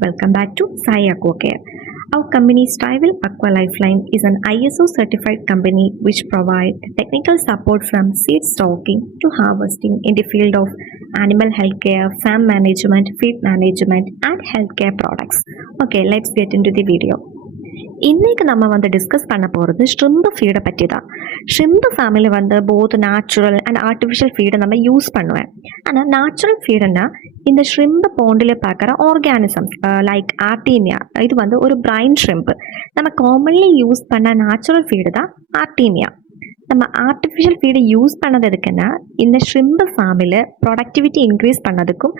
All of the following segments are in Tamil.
Welcome back to Sai Aquacare. Our company Strival Aqua Lifeline is an ISO certified company which provides technical support from seed stocking to harvesting in the field of animal healthcare, farm management, feed management and healthcare products. Okay, let's get into the video. இன்னைக்கு நம்ம டிஸ்கஸ் பண்ண போகிறது ஷ்ரிம்ப் ஃபீடை பற்றி தான். Shrimp family both natural and artificial ஃபீடை நம்ம யூஸ் பண்ணுவேன். ஆனால் நேச்சுரல் ஃபீடுன்னா இந்த ஷ்ரிம்ப் போண்டில் பார்க்குற ஆர்கானிசம் லைக் ஆர்டீமியா, இது ஒரு பிரைன் ஷ்ரிம்ப். நம்ம காமன்லி யூஸ் பண்ண நேச்சுரல் ஃபீடு தான் ஆர்டீமியா. நம்ம ஆர்டிஃபிஷியல் ஃபீடை யூஸ் பண்ணது எதுக்குன்னா இந்த ஷ்ரிம்ப் ஃபேமிலியில் ப்ரொடக்டிவிட்டி இன்க்ரீஸ் பண்ணதுக்கும்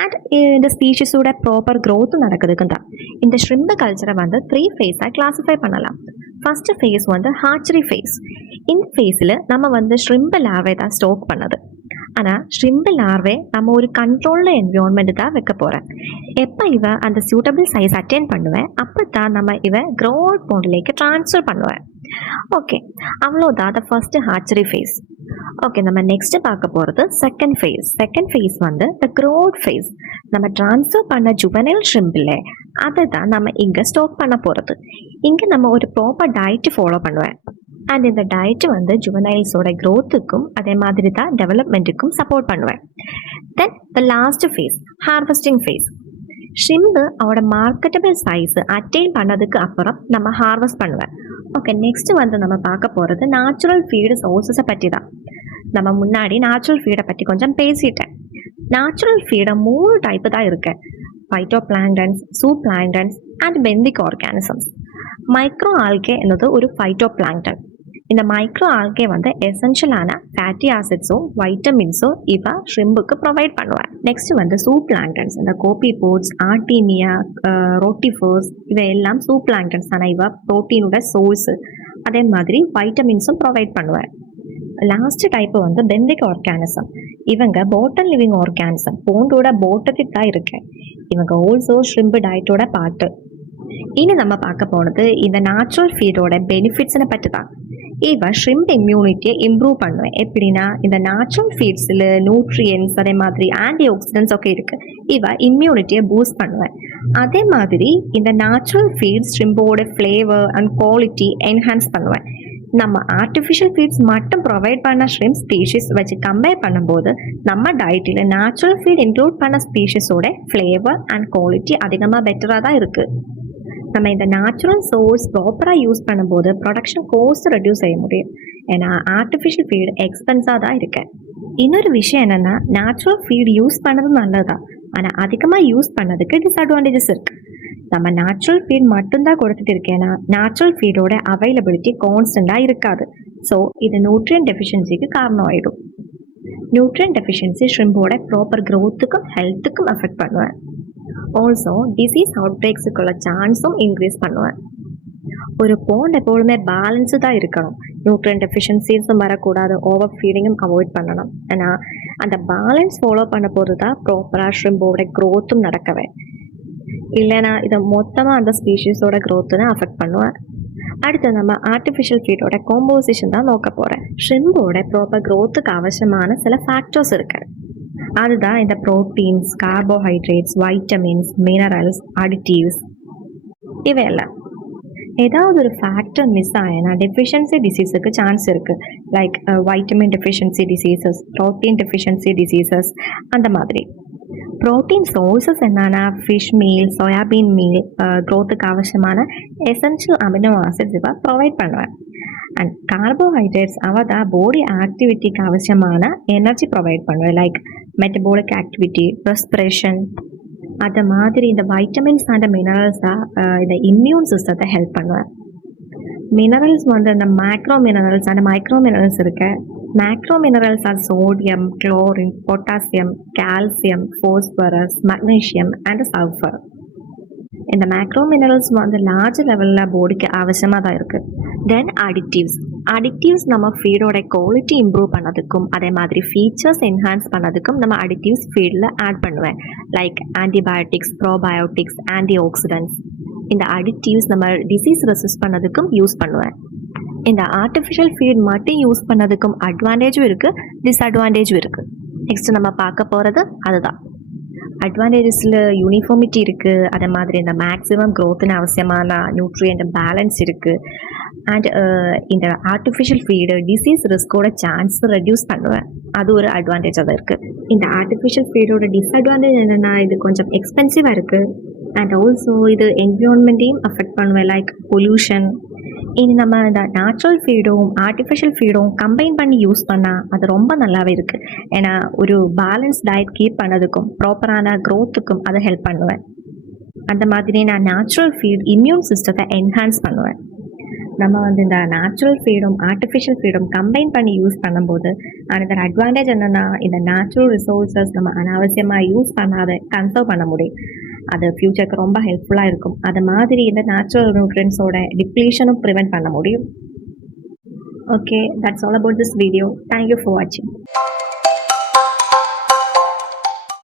அண்ட் இந்த ஸ்பீஷஸோட ப்ராப்பர் க்ரோத்தும் நடக்கிறதுக்கும் தான். இந்த ஷ்ரிம்ப் கல்ச்சரை 3 ஃபேஸாக கிளாஸிஃபை பண்ணலாம். First phase hatchery phase. இந்த ஃபேஸில் நம்ம ஷ்ரிம்ப் லார்வே தான் ஸ்டோக் பண்ணது. ஆனால் ஷ்ரிம்ப் லார்வே நம்ம ஒரு கண்ட்ரோல்டு என்விரான்மெண்ட் தான் வைக்க போகிறேன். எப்போ அந்த சூட்டபிள் சைஸ் அட்டெயின் பண்ணுவேன் அப்போ தான் நம்ம க்ரோத் போண்டிലേക്ക് ட்ரான்ஸ்ஃபர் பண்ணுவேன். ஓகே, அவ்வளோதான் அந்த ஃபர்ஸ்ட் ஹாச்சரி ஃபேஸ். ஓகே, நம்ம நெக்ஸ்ட் பார்க்க போகிறது second phase. Second phase the growth phase. நம்ம ட்ரான்ஸ்ஃபர் பண்ண ஜுவனைல் ஷ்ரிம்பில் அதை தான் நம்ம இங்கே ஸ்டோக் பண்ண போகிறது. இங்கே நம்ம ஒரு ப்ராப்பர் டயட் ஃபாலோ பண்ணுவேன். அண்ட் இந்த டயட் ஜுவனைல்ஸோட க்ரோத்துக்கும் அதே மாதிரி தான் டெவலப்மெண்ட்டுக்கும் சப்போர்ட் பண்ணுவேன். Then the last phase harvesting phase. Shrimp அவரோட மார்க்கெட்டபிள் சைஸ் அட்டைன் பண்ணதுக்கு அப்புறம் நம்ம ஹார்வெஸ்ட் பண்ணுவேன். ஓகே, நெக்ஸ்ட் நம்ம பார்க்க போகிறது நேச்சுரல் ஃபீடு சோர்ஸஸை பற்றி தான். நம்ம முன்னாடி நேச்சுரல் ஃபீடை பற்றி கொஞ்சம் பேசிட்டேன். நேச்சுரல் ஃபீடை 3 டைப்பு தான் இருக்கு: phytoplanktons, zooplanktons and benthic organisms. Micro algae என்னது ஒரு ஃபைட்டோ பிளாங்டன். இந்த மைக்ரோ ஆல்கே எசென்ஷியலான ஃபேட்டி ஆசிட்ஸோ வைட்டமின்ஸோ இவ ஷ்ரிம்புக்கு ப்ரொவைட் பண்ணுவேன். Next zooplanktons. இந்த கோபி போட்ஸ், ஆர்டீமியா, ரோட்டிஃபர்ஸ் இவையெல்லாம் சூப் பிளாங்டன்ஸ். ஆனால் இவ ப்ரோட்டீனோட சோர்ஸு, அதே மாதிரி வைட்டமின்ஸும் ப்ரொவைட் பண்ணுவேன். Last type benthic organism. இவங்க பாட்டன் லிவிங் ஆர்கானிசம், போண்டோட பாட்டத்துக்கு தான் இருக்கு. இவங்க ஆல்சோ ஷ்ரிம்பு டயட்டோட பார்ட்டு. இனி நம்ம பார்க்க போனது இந்த நேச்சுரல் ஃபீடோட பெனிஃபிட்ஸ்னை பற்றி தான். இவ ஷ்ரிம்ப் இம்யூனிட்டியை இம்ப்ரூவ் பண்ணுவேன். எப்படின்னா இந்த நேச்சுரல் ஃபீட்ஸில் நியூட்ரியன்ஸ் அதே மாதிரி ஆன்டி ஆக்சிடென்ட்ஸ் ഒക്കെ இருக்கு. இவ இம்யூனிட்டியை பூஸ்ட் பண்ணுவேன். அதே மாதிரி இந்த நேச்சுரல் ஃபீட்ஸ் ஷ்ரிம்போட ஃப்ளேவர் அண்ட் குவாலிட்டி என்ஹான்ஸ் பண்ணுவேன். நம்ம ஆர்டிஃபிஷியல் ஃபீட்ஸ் மட்டும் ப்ரொவைட் பண்ண ஷ்ரிம்ப் ஸ்பீஷிஸ் வச்சு கம்பேர் பண்ணும்போது நம்ம டயட்டில் நேச்சுரல் ஃபீட் இன்க்ளூட் பண்ண ஸ்பீஷஸோட ஃப்ளேவர் அண்ட் குவாலிட்டி அதிகமாக பெட்டராக தான் இருக்குது. நம்ம இந்த நேச்சுரல் சோர்ஸ் ப்ராப்பராக யூஸ் பண்ணும்போது ப்ரொடக்ஷன் கோஸ்ட் ரெடியூஸ் செய்ய முடியும். ஏன்னா ஆர்டிஃபிஷியல் ஃபீட் எக்ஸ்பென்ஸாக தான் இருக்கு. இன்னொரு விஷயம் என்னென்னா, நேச்சுரல் ஃபீட் யூஸ் பண்ணது நல்லது தான், ஆனால் அதிகமாக யூஸ் பண்ணதுக்கு டிஸ்அட்வான்டேஜஸ் இருக்குது. நம்ம நேச்சுரல் ஃபீட் மட்டும்தான் கொடுத்துட்டு இருக்கேன்னா நேச்சுரல் ஃபீடோட அவைலபிலிட்டி கான்ஸ்டண்ட்டாக இருக்காது. ஸோ இது நியூட்ரியன் டெஃபிஷியன்சிக்கு காரணம் ஆகிடும். நியூட்ரியன் டெஃபிஷியன்சி ஷ்ரிம்போட ப்ராப்பர் க்ரோத்துக்கும் ஹெல்த்துக்கும் அஃபெக்ட் பண்ணுவேன். ஆல்சோ டிசீஸ் அவுட் பிரேக்ஸுக்குள்ள சான்ஸும் இன்க்ரீஸ் பண்ணுவேன். ஒரு போண்ட் எப்பொழுதுமே பேலன்ஸு தான் இருக்கணும். நியூட்ரியன் டெஃபிஷியன்சிஸும் வரக்கூடாது, ஓவர் ஃபீடிங்கும் அவாய்ட் பண்ணணும். ஆனால் அந்த பேலன்ஸ் ஃபாலோ பண்ண போது தான் ப்ராப்பராக ஷ்ரிம்போட க்ரோத்தும் நடக்கவே. இல்லைனா இதை மொத்தமாக அந்த ஸ்பீஷீஸோட க்ரோத்து தான் அஃபெக்ட் பண்ணுவேன். அடுத்து நம்ம ஆர்டிஃபிஷியல் ஃபீடோட காம்போசிஷன் தான் நோக்க போகிறேன். ஷ்ரிம்போட ப்ராப்பர் க்ரோத்துக்கு அவசியமான சில ஃபேக்டர்ஸ் இருக்கு. அதுதான் இந்த proteins, carbohydrates, vitamins, minerals, additives இவையெல்லாம். ஏதாவது ஒரு ஃபேக்டர் மிஸ் ஆகினா டெஃபிஷியன்சி டிசீஸுக்கு சான்ஸ் இருக்குது. Like vitamin deficiency diseases, protein deficiency diseases அந்த மாதிரி. ப்ரோட்டீன் சோர்ஸஸ் என்னன்னா ஃபிஷ் மீல், சோயாபீன் மீல் க்ரோத்துக்கு அவசியமான எசென்ஷியல் அமினோ ஆசிட்ஸ் இவ ப்ரொவைட் பண்ணுவேன். அண்ட் கார்போஹைட்ரேட்ஸ் அவ தான் பாடி ஆக்டிவிட்டிக்கு அவசியமான எனர்ஜி ப்ரொவைட் பண்ணுவேன். லைக் மெட்டபாலிக் ஆக்டிவிட்டி, ரெஸ்பிரேஷன் அது மாதிரி. இந்த வைட்டமின்ஸ் அண்ட் மினரல்ஸ் தான் இந்த இம்யூன் சிஸ்டத்தை ஹெல்ப் பண்ணுவேன். மினரல்ஸ் இந்த macro minerals and micro minerals இருக்கு. Macro minerals are sodium, chlorine, potassium, calcium, phosphorus, magnesium and sulphur. இந்த மேக்ரோ மினரல்ஸ் லார்ஜ் லெவலில் பாடிக்கு அவசியமாக தான் இருக்குது. தென் அடிட்டிவ்ஸ். அடிட்டிவ்ஸ் நம்ம ஃபீடோட குவாலிட்டி இம்ப்ரூவ் பண்ணதுக்கும் அதே மாதிரி ஃபீச்சர்ஸ் என்ஹான்ஸ் பண்ணதுக்கும் நம்ம அடிட்டிவ்ஸ் ஃபீடில் ஆட் பண்ணுவேன். Like antibiotics, probiotics, anti oxidants. இந்த அடிட்டிவ்ஸ் நம்ம டிசீஸ் ரெசிஸ்ட் பண்ணதுக்கும் யூஸ் பண்ணுவேன். இந்த ஆர்டிஃபிஷியல் ஃபீட் மட்டும் யூஸ் பண்ணதுக்கும் அட்வான்டேஜும் இருக்குது, டிஸ்அட்வான்டேஜும் இருக்குது. நெக்ஸ்ட் நம்ம பார்க்க போகிறது அதுதான் அட்வான்டேஜஸில் யூனிஃபார்மிட்டி இருக்குது, அதே மாதிரி இந்த மேக்ஸிமம் க்ரோத்துன்னு அவசியமான நியூட்ரியன்ட் பேலன்ஸ் இருக்குது. அண்ட் இந்த ஆர்டிஃபிஷியல் ஃபீடு டிசீஸ் ரிஸ்கோட சான்ஸ் ரெடியூஸ் பண்ணுவேன், அது ஒரு அட்வான்டேஜாக தான் இருக்குது. இந்த ஆர்டிஃபிஷியல் ஃபீடோட டிஸ்அட்வான்டேஜ் என்னென்னா இது கொஞ்சம் எக்ஸ்பென்சிவாக இருக்குது. அண்ட் ஆல்சோ இது என்விரான்மெண்ட்டையும் அஃபெக்ட் பண்ணுவேன், லைக் பொல்யூஷன். இனி நம்ம இந்த நேச்சுரல் ஃபீடும் ஆர்டிஃபிஷியல் ஃபீடும் கம்பைன் பண்ணி யூஸ் பண்ணால் அது ரொம்ப நல்லாவே இருக்குது. ஏன்னா ஒரு பேலன்ஸ் டயட் கீப் பண்ணதுக்கும் ப்ராப்பரான க்ரோத்துக்கும் அதை ஹெல்ப் பண்ணுவேன். அந்த மாதிரி நான் நேச்சுரல் ஃபீட் இம்யூன் சிஸ்டத்தை என்ஹான்ஸ் பண்ணுவேன். நம்ம இந்த நேச்சுரல் ஃபீடும் ஆர்டிஃபிஷியல் ஃபீடும் கம்பைன் பண்ணி யூஸ் பண்ணும்போது அதோட அட்வான்டேஜ் என்னென்னா இந்த நேச்சுரல் ரிசோர்ஸஸ் நம்ம அனாவசியமாக யூஸ் பண்ணாத கன்சர்வ் பண்ண முடியும். அது ஃப்யூச்சருக்கு ரொம்ப ஹெல்ப்ஃபுல்லாக இருக்கும். அது மாதிரி இந்த நேச்சுரல் நியூட்ரியன்ஸோட டிப்ளீஷனும் ப்ரிவென்ட் பண்ண முடியும். Okay, that's all about this video. Thank you for வாட்சிங்.